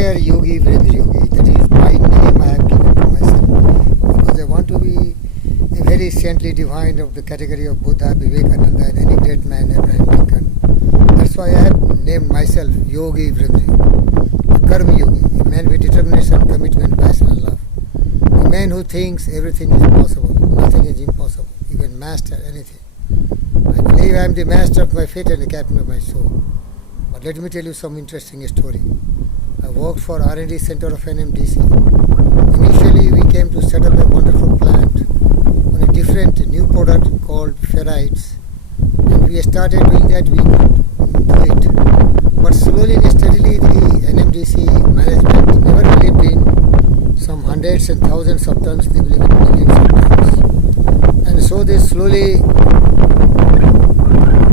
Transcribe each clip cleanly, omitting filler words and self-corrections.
Dear Yogi Virendra Yogi, that is my name I have given to myself because I want to be a very saintly divine of the category of Buddha, Vivekananda, and any great man, Abraham Lincoln. That's why I have named myself Yogi Virendra Yogi, a Karma Yogi, a man with determination, commitment, passion, and love. A man who thinks everything is possible, nothing is impossible. You can master anything. I believe I am the master of my fate and the captain of my soul. But let me tell you some interesting story. I worked for R&D Center of NMDC. Initially, we came to set up a wonderful plant on a different new product called ferrites. And we started doing that, we could do it. But slowly and steadily, the NMDC management never believed in some hundreds and thousands of tons, they believe in millions of tons. And so they slowly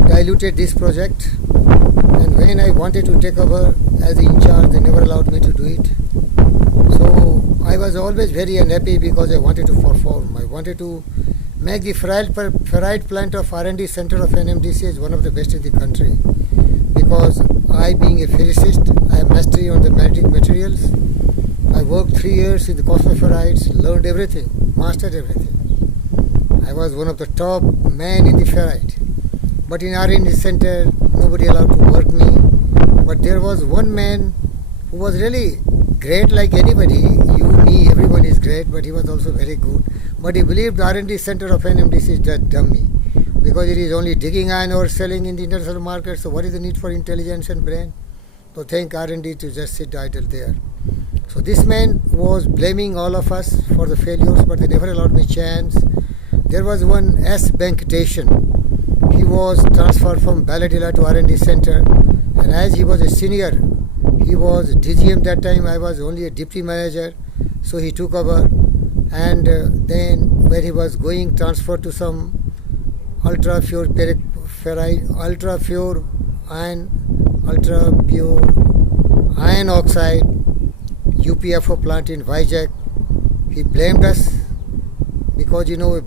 diluted this project. And when I wanted to take over as the in charge, they never allowed me to do it. So I was always very unhappy because I wanted to perform. I wanted to make the ferrite plant of R&D Center of NMDC is one of the best in the country. Because I, being a physicist, I have mastery on the magnetic materials. I worked 3 years in the cosmoferrites, learned everything, mastered everything. I was one of the top men in the ferrite. But in R&D Center, nobody allowed to work me. But there was one man who was really great like anybody. You, me, everyone is great, but he was also very good. But he believed R&D Center of NMDC is just dummy. Because it is only digging iron ore selling in the international market, so what is the need for intelligence and brain? So thank R&D to just sit idle there. So this man was blaming all of us for the failures, but they never allowed me chance. There was one S. Venkatesan. He was transferred from Baladila to R&D Center, and as he was a senior, he was DGM that time, I was only a deputy manager, so he took over. And then when he was going transferred to some ultra pure ferrite, ultra pure iron oxide UPFO plant in Vizag, he blamed us because a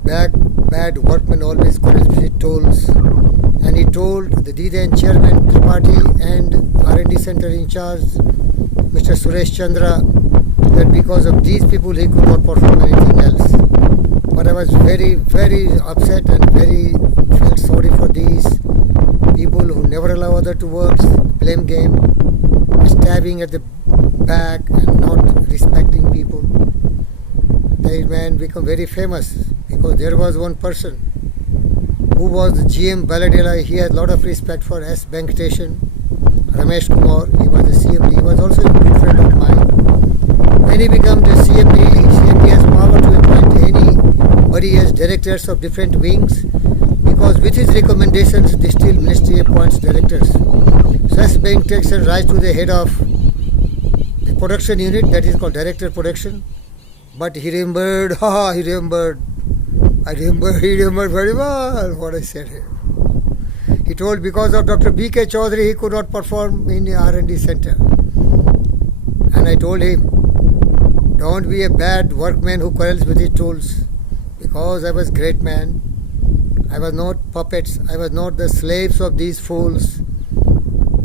bad workman always collects tolls. And he told the then chairman Tripathi and R&D Center in charge, Mr. Suresh Chandra, that because of these people he could not perform anything else. But I was very, very upset and very felt sorry for these people who never allow others to work, blame game, stabbing at the back and not respecting people. That man became very famous because there was one person who was the GM Baladila. He had a lot of respect for S. Venkatesan, Ramesh Kumar. He was the CMD. He was also a good friend of mine. When he became the CMD has power to appoint anybody as directors of different wings because with his recommendations, the Steel Ministry appoints directors. So S. Venkatesan rise to the head of the production unit, that is called Director Production. But he remembered very well what I said here. He told because of Dr. B.K. Chaudhary he could not perform in the R&D Center. And I told him, don't be a bad workman who quarrels with his tools. Because I was great man. I was not puppets. I was not the slaves of these fools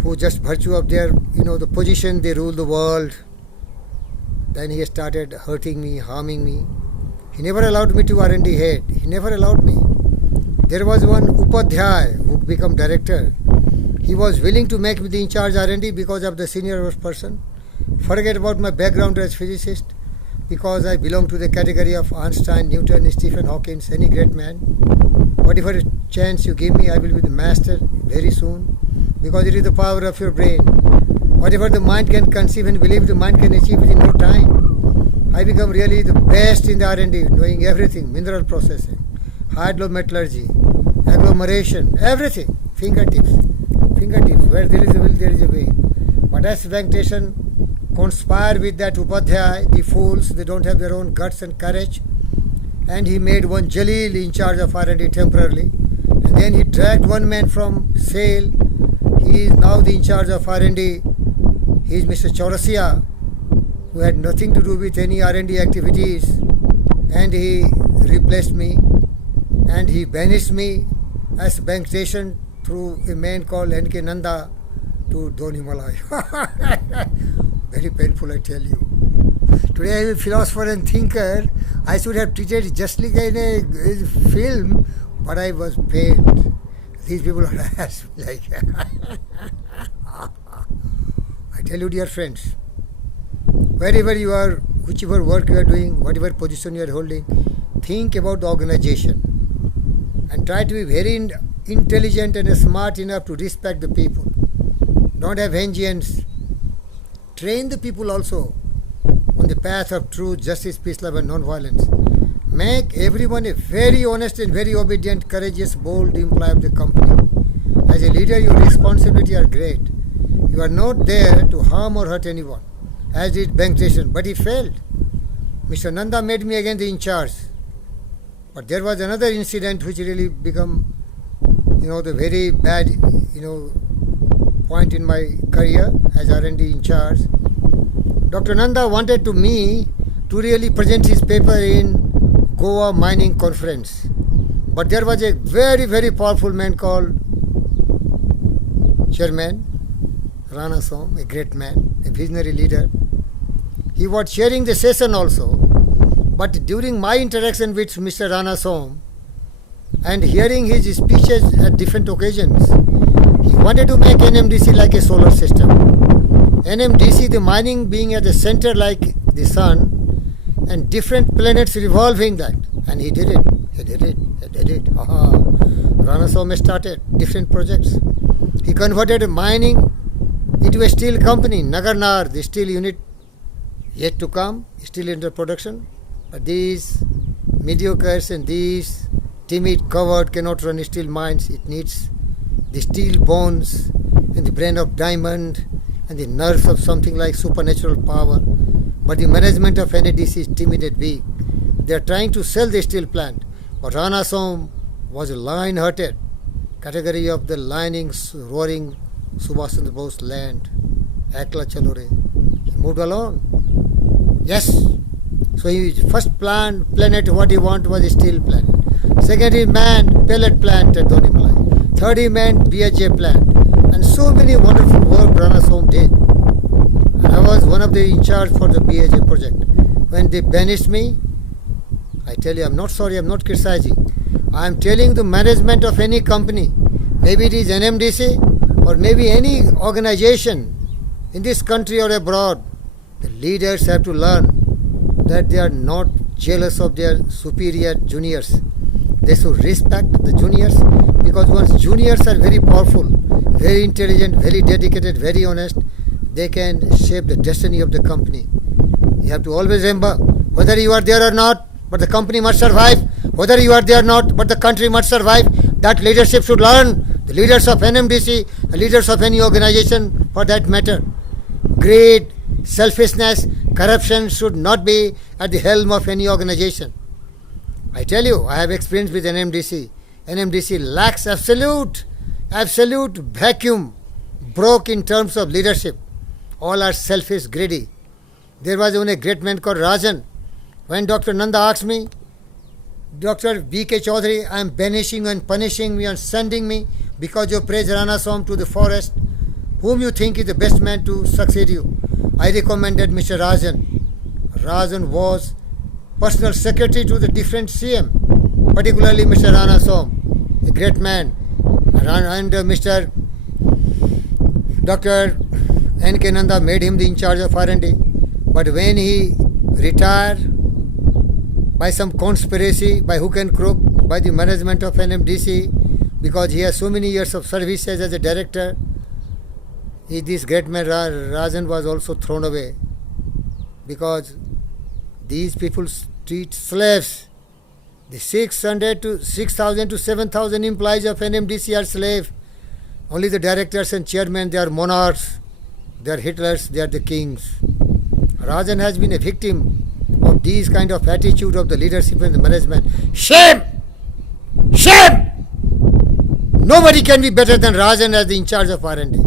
who just virtue of their, the position, they rule the world. Then he started hurting me, harming me. He never allowed me to R&D head. He never allowed me. There was one Upadhyay who became director. He was willing to make me the in charge R&D because of the senior person. Forget about my background as physicist because I belong to the category of Einstein, Newton, Stephen Hawking, any great man. Whatever chance you give me, I will be the master very soon because it is the power of your brain. Whatever the mind can conceive and believe, the mind can achieve it in no time. I become really the best in the R&D, knowing everything, mineral processing, hydrometallurgy, agglomeration, everything, fingertips. Where there is a will, there is a way. But as Venkatesan conspired with that Upadhyay, the fools, they don't have their own guts and courage. And he made one Jalil in charge of R&D temporarily. And then he dragged one man from SAIL. He is now the in charge of R&D. He is Mr. Chaurasia, who had nothing to do with any R&D activities, and he replaced me, and he banished me as Venkatesan through a man called N.K. Nanda to Donimalai. Very very painful, I tell you. Today I am a philosopher and thinker. I should have treated it just like in a film, but I was pained. These people are like... I tell you, dear friends, wherever you are, whichever work you are doing, whatever position you are holding, think about the organization and try to be very intelligent and smart enough to respect the people. Don't have vengeance. Train the people also on the path of truth, justice, peace, love and non-violence. Make everyone a very honest and very obedient, courageous, bold employee of the company. As a leader, your responsibilities are great. You are not there to harm or hurt anyone, as did Venkateswaran, but he failed. Mr. Nanda made me again the in charge. But there was another incident which really become, the very bad, point in my career as R&D in charge. Dr. Nanda wanted me to really present his paper in Goa Mining Conference. But there was a very, very powerful man called Chairman Rana Som, a great man, a visionary leader. He was chairing the session also. But during my interaction with Mr. Rana Som and hearing his speeches at different occasions, he wanted to make NMDC like a solar system. NMDC, the mining being at the center like the sun, and different planets revolving that. And he did it. Rana Som started different projects. He converted mining into a steel company, Nagarnar, the steel unit yet to come, still under production. But these mediocres and these timid, covered cannot run steel mines. It needs the steel bones and the brain of diamond and the nerves of something like supernatural power. But the management of NADC is timid and weak. They are trying to sell the steel plant. But Rana Som was a lion-hearted, category of the lining, roaring Subhash Chandra Bose land. Ekla chalo re. He moved along. Yes. So his first planet what he wanted was a steel planet. Second he manned pellet plant at Donimalai. Third he manned BHA plant. And so many wonderful work Rana Som did. And I was one of the in charge for the BHA project. When they banished me, I tell you, I'm not sorry, I'm not criticizing. I'm telling the management of any company, maybe it is NMDC or maybe any organization in this country or abroad, the leaders have to learn that they are not jealous of their superior juniors. They should respect the juniors, because once juniors are very powerful, very intelligent, very dedicated, very honest, they can shape the destiny of the company. You have to always remember, whether you are there or not, but the company must survive. Whether you are there or not, but the country must survive. That leadership should learn. The leaders of NMDC, the leaders of any organization for that matter. Greed, selfishness, corruption should not be at the helm of any organization. I tell you, I have experience with NMDC. NMDC lacks absolute vacuum, broke in terms of leadership. All are selfish, greedy. There was only a great man called Rajan. When Dr. Nanda asked me, Dr. B.K. Chaudhary, I am banishing and punishing me and sending me because you praise Rana Som to the forest. Whom you think is the best man to succeed you? I recommended Mr. Rajan. Rajan was personal secretary to the different CM, particularly Mr. Rana Som, a great man. And Mr. Dr. N.K. Nanda made him the in charge of R&D. But when he retired, by some conspiracy, by hook and crook, by the management of NMDC, because he has so many years of services as a director, this great man Rajan was also thrown away, because these people treat slaves. The 6,000 to 7,000 employees of NMDC are slaves. Only the directors and chairmen, they are monarchs, they are Hitlers, they are the kings. Rajan has been a victim of these kind of attitude of the leadership and the management. Shame! Shame! Nobody can be better than Rajan as the in charge of R&D.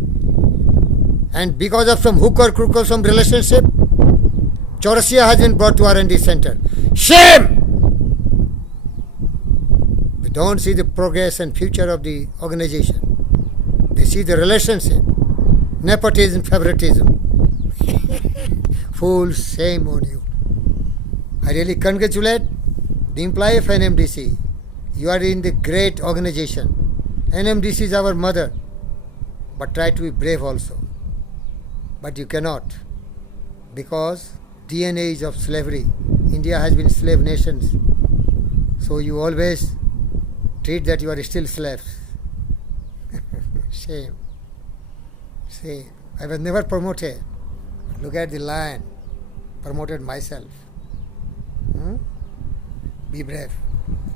And because of some hook or crook or some relationship, Chaurasia has been brought to R&D center. Shame! We don't see the progress and future of the organization. They see the relationship, nepotism, favoritism. Fools, shame on you. I really congratulate the employee of NMDC. You are in the great organization. NMDC is our mother. But try to be brave also. But you cannot. Because DNA is of slavery. India has been slave nations. So you always treat that you are still slaves. Shame. Shame. I was never promoted. Look at the lion. Promoted myself. Be brave.